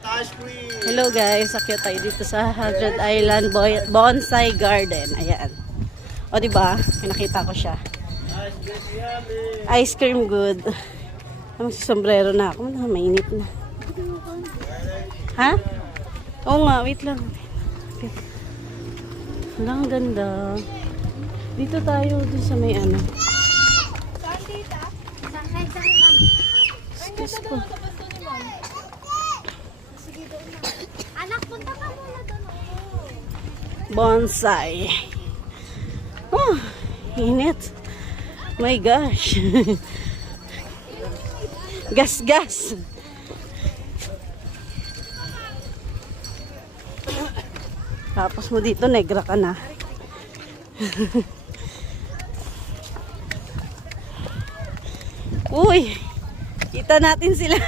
Hello guys, akyat tayo dito sa Hadron Island Bonsai Garden. Ayan. O diba, nakita ko siya. Ice cream good. Sombrero na ako. Mainit na. Ha? Oo nga, wait lang. Ang ganda. Dito tayo, dun sa may ano. Excuse ko. Anak, punta ka muna doon. Bonsai. Oh, init. My gosh. Gas, gas. Tapos mo dito, negra ka na. Uy, kita natin sila.